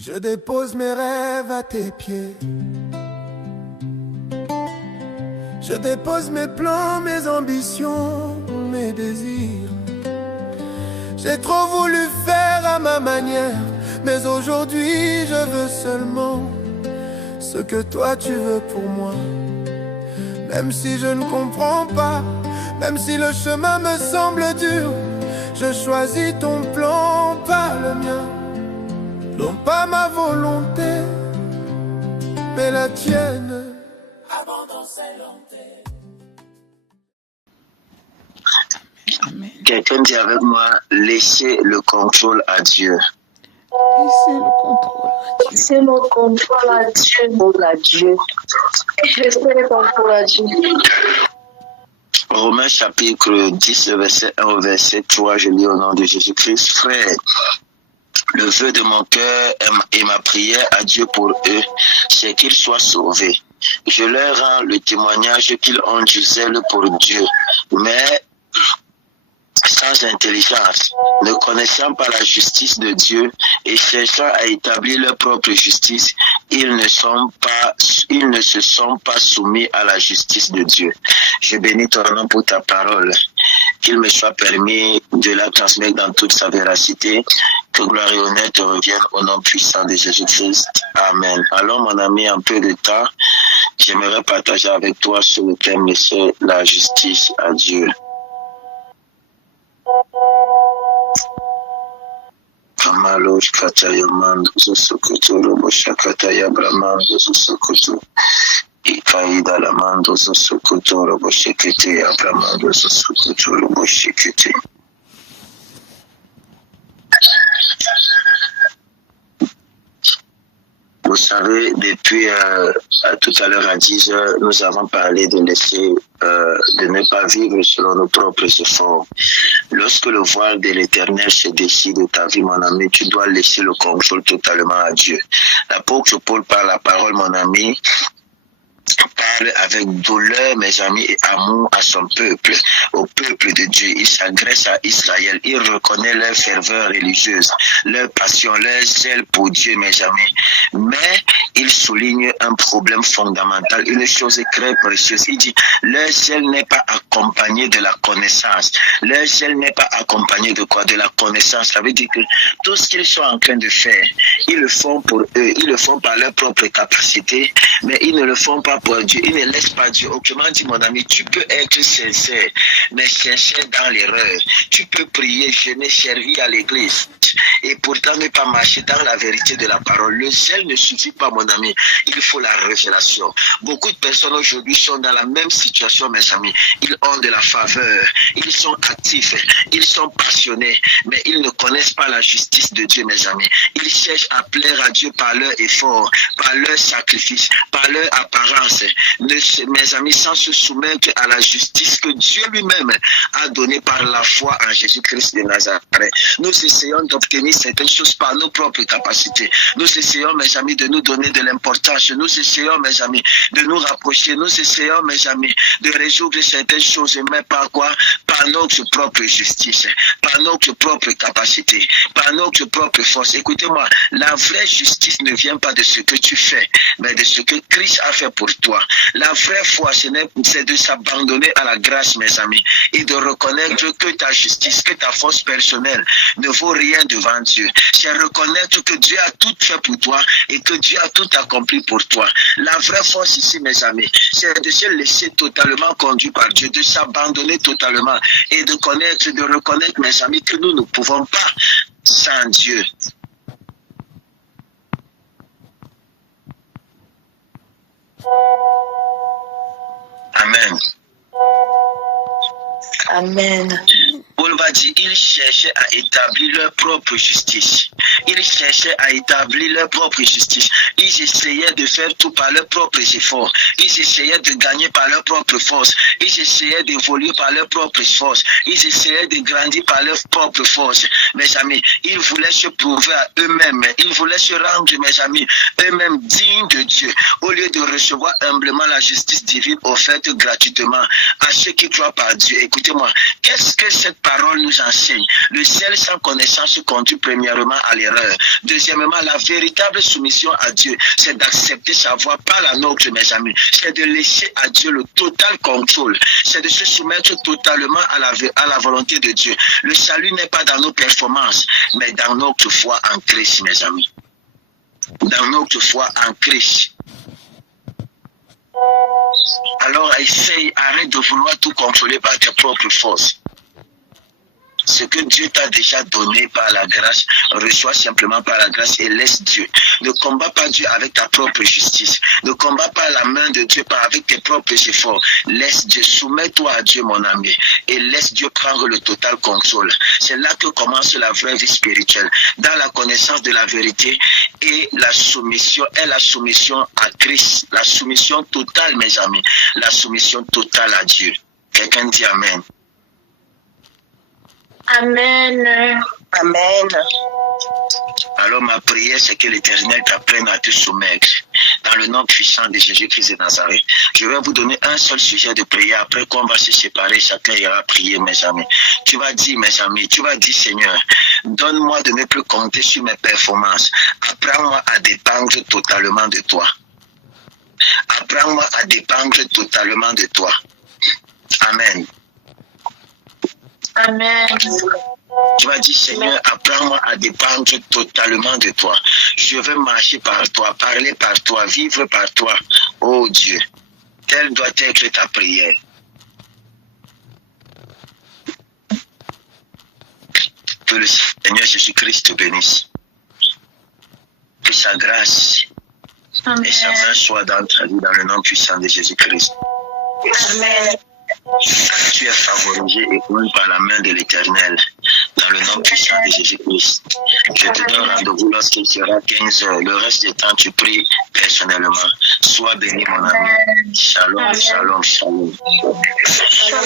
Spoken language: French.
Je dépose mes rêves à tes pieds. Je dépose mes plans, mes ambitions, mes désirs. J'ai trop voulu faire à ma manière, mais aujourd'hui je veux seulement ce que toi tu veux pour moi. Même si je ne comprends pas, même si le chemin me semble dur, je choisis ton plan, pas le mien. Non pas ma volonté, mais la tienne. Quelqu'un dit avec moi, laissez le contrôle à Dieu. Laissez le contrôle à Dieu. C'est le contrôle à Dieu. Laissez le contrôle à Dieu. Romains chapitre 10, verset 1 au verset 3, je lis au nom de Jésus-Christ. Frère, le vœu de mon cœur et ma prière à Dieu pour eux, c'est qu'ils soient sauvés. Je leur rends le témoignage qu'ils ont du zèle pour Dieu, mais sans intelligence, ne connaissant pas la justice de Dieu et cherchant à établir leur propre justice, ils ne se sont pas soumis à la justice de Dieu. Je bénis ton nom pour ta parole, qu'il me soit permis de la transmettre dans toute sa véracité, que gloire et honneur te reviennent au nom puissant de Jésus-Christ. Amen. Alors mon ami, en peu de temps, j'aimerais partager avec toi sur le thème laisser la justice à Dieu. Kamalosh Katayamando Zosokoto Roboshakataya Bramando Zosokoto Ikaida Lamando Zosokoto Roboshekete Abramando Zosokoto Roboshekete. Vous savez, depuis tout à l'heure à 10 heures, nous avons parlé de laisser, de ne pas vivre selon nos propres efforts. Lorsque le voile de l'Éternel se décide de ta vie, mon ami, tu dois laisser le contrôle totalement à Dieu. L'apôtre Paul par la parole, mon ami, parle avec douleur, mes amis, et amour à son peuple, au peuple de Dieu. Il s'adresse à Israël. Il reconnaît leur ferveur religieuse, leur passion, leur zèle pour Dieu, mes amis. Mais il souligne un problème fondamental, une chose très précieuse. Il dit, leur zèle n'est pas accompagné de la connaissance. Leur zèle n'est pas accompagné de quoi? De la connaissance. Ça veut dire que tout ce qu'ils sont en train de faire, ils le font pour eux, ils le font par leur propre capacité, mais ils ne le font pas pour Dieu, il ne laisse pas Dieu. Autrement dit, mon ami, tu peux être sincère, mais sincère dans l'erreur. Tu peux prier, jeûner, servir à l'église, et pourtant ne pas marcher dans la vérité de la parole. Le zèle ne suffit pas, mon ami. Il faut la révélation. Beaucoup de personnes aujourd'hui sont dans la même situation, mes amis. Ils ont de la faveur, ils sont actifs, ils sont passionnés, mais ils ne connaissent pas la justice de Dieu, mes amis. Ils cherchent à plaire à Dieu par leur effort, par leur sacrifice, par leur apparence. Mes amis, sans se soumettre à la justice que Dieu lui-même a donnée par la foi en Jésus-Christ de Nazareth. Nous essayons d'obtenir certaines choses par nos propres capacités. Nous essayons, mes amis, de nous donner de l'importance. Nous essayons, mes amis, de nous rapprocher. Nous essayons, mes amis, de résoudre certaines choses, mais par quoi? Par notre propre justice, par notre propre capacité, par notre propre force. Écoutez-moi, la vraie justice ne vient pas de ce que tu fais, mais de ce que Christ a fait pour toi. La vraie foi, c'est de s'abandonner à la grâce, mes amis, et de reconnaître que ta justice, que ta force personnelle ne vaut rien devant Dieu. C'est reconnaître que Dieu a tout fait pour toi et que Dieu a tout accompli pour toi. La vraie force ici, mes amis, c'est de se laisser totalement conduire par Dieu, de s'abandonner totalement et de connaître, de reconnaître, mes amis, que nous ne pouvons pas sans Dieu. Amen. Amen. Paul va dire, ils cherchaient à établir leur propre justice. Ils cherchaient à établir leur propre justice. Ils essayaient de faire tout par leurs propres efforts. Ils essayaient de gagner par leur propre force. Ils essayaient d'évoluer par leur propre force. Ils essayaient de grandir par leur propre force. Mes amis, ils voulaient se prouver à eux-mêmes. Ils voulaient se rendre, mes amis, eux-mêmes dignes de Dieu. Au lieu de recevoir humblement la justice divine offerte gratuitement à ceux qui croient par Dieu. Écoutez-moi, qu'est-ce que cette parole nous enseigne? Le zèle sans connaissance conduit premièrement à l'erreur. erreur. Deuxièmement, la véritable soumission à Dieu, c'est d'accepter sa voix, pas la nôtre, mes amis. C'est de laisser à Dieu le total contrôle. C'est de se soumettre totalement à la volonté de Dieu. Le salut n'est pas dans nos performances, mais dans notre foi en Christ, mes amis. Dans notre foi en Christ. Alors essaye, arrête de vouloir tout contrôler par tes propres forces. Ce que Dieu t'a déjà donné par la grâce, reçois simplement par la grâce et laisse Dieu. Ne combat pas Dieu avec ta propre justice. Ne combat pas la main de Dieu pas avec tes propres efforts. Laisse Dieu, soumets-toi à Dieu, mon ami, et laisse Dieu prendre le total contrôle. C'est là que commence la vraie vie spirituelle. Dans la connaissance de la vérité et la soumission à Christ. La soumission totale, mes amis. La soumission totale à Dieu. Quelqu'un dit Amen. Amen. Amen. Alors ma prière, c'est que l'Éternel t'apprenne à te soumettre dans le nom puissant de Jésus-Christ de Nazareth. Je vais vous donner un seul sujet de prière. Après qu'on va se séparer, chacun ira prier, mes amis. Tu vas dire, mes amis, tu vas dire, Seigneur, donne-moi de ne plus compter sur mes performances. Apprends-moi à dépendre totalement de toi. Apprends-moi à dépendre totalement de toi. Amen. Amen. Tu vas dire, Seigneur, apprends-moi à dépendre totalement de toi. Je veux marcher par toi, parler par toi, vivre par toi. Oh Dieu, telle doit être ta prière. Que le Seigneur Jésus-Christ te bénisse. Que sa grâce et sa main soient dans ta vie dans le nom puissant de Jésus-Christ. Amen. Tu es favorisé et connu par la main de l'Éternel, dans le nom puissant de Jésus-Christ. Je te donne rendez-vous lorsqu'il sera 15 heures. Le reste du temps, tu pries personnellement. Sois béni, mon ami. Shalom, shalom, shalom. Shalom.